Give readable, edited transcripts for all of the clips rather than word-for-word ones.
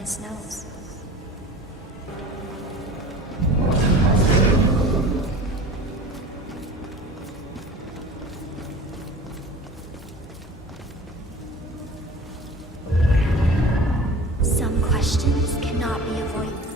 darkness knows. Some questions cannot be avoided.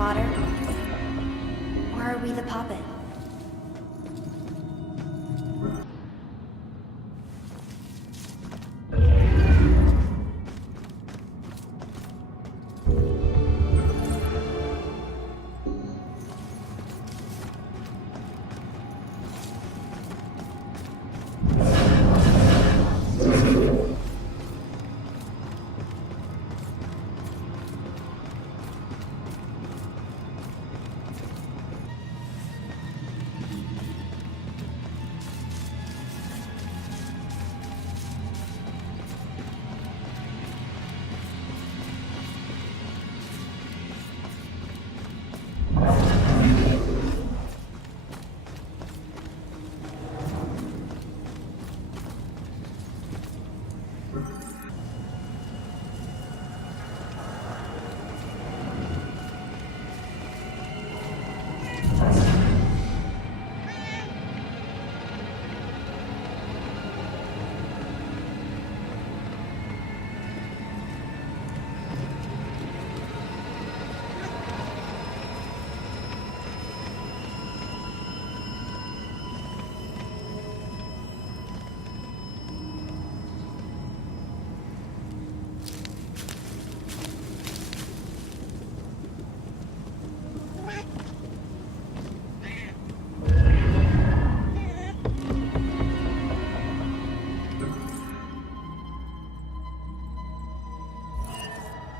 Potter? Or are we the puppet?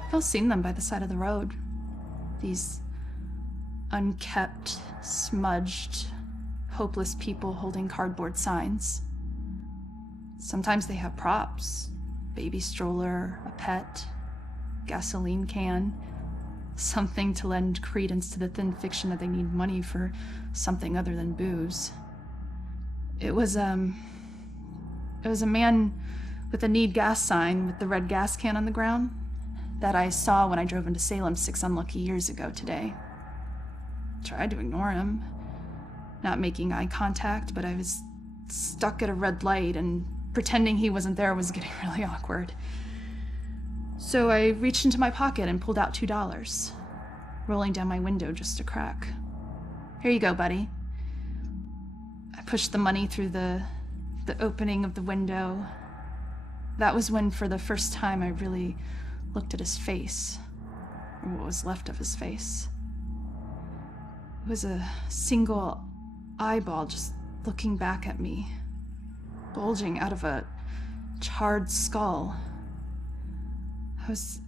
I've all seen them by the side of the road. These unkept, smudged, hopeless people holding cardboard signs. Sometimes they have props. Baby stroller, a pet, gasoline can. Something to lend credence to the thin fiction that they need money for something other than booze. It was a man with a need gas sign with the red gas can on the ground that I saw when I drove into Salem 6 unlucky years ago today. Tried to ignore him, not making eye contact, but I was stuck at a red light and pretending he wasn't there was getting really awkward. So I reached into my pocket and pulled out $2, rolling down my window just a crack. Here you go, buddy. I pushed the money through the opening of the window. That was when, for the first time, I really looked at his face, or what was left of his face. It was a single eyeball just looking back at me, bulging out of a charred skull. I was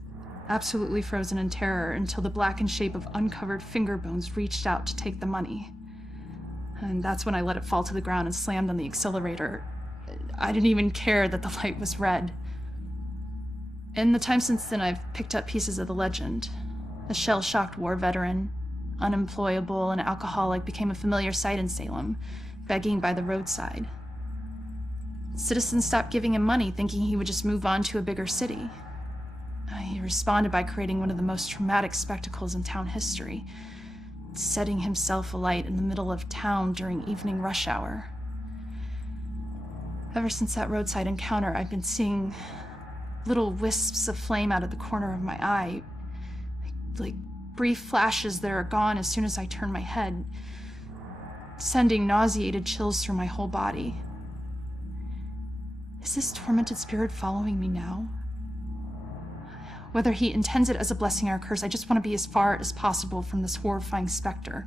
absolutely frozen in terror until the blackened shape of uncovered finger bones reached out to take the money. And that's when I let it fall to the ground and slammed on the accelerator. I didn't even care that the light was red. In the time since then, I've picked up pieces of the legend. A shell-shocked war veteran, unemployable and alcoholic, became a familiar sight in Salem, begging by the roadside. Citizens stopped giving him money, thinking he would just move on to a bigger city. He responded by creating one of the most traumatic spectacles in town history, setting himself alight in the middle of town during evening rush hour. Ever since that roadside encounter, I've been seeing little wisps of flame out of the corner of my eye, like brief flashes that are gone as soon as I turn my head, sending nauseated chills through my whole body. Is this tormented spirit following me now? Whether he intends it as a blessing or a curse, I just want to be as far as possible from this horrifying specter.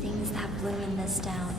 Things that bloom in this town.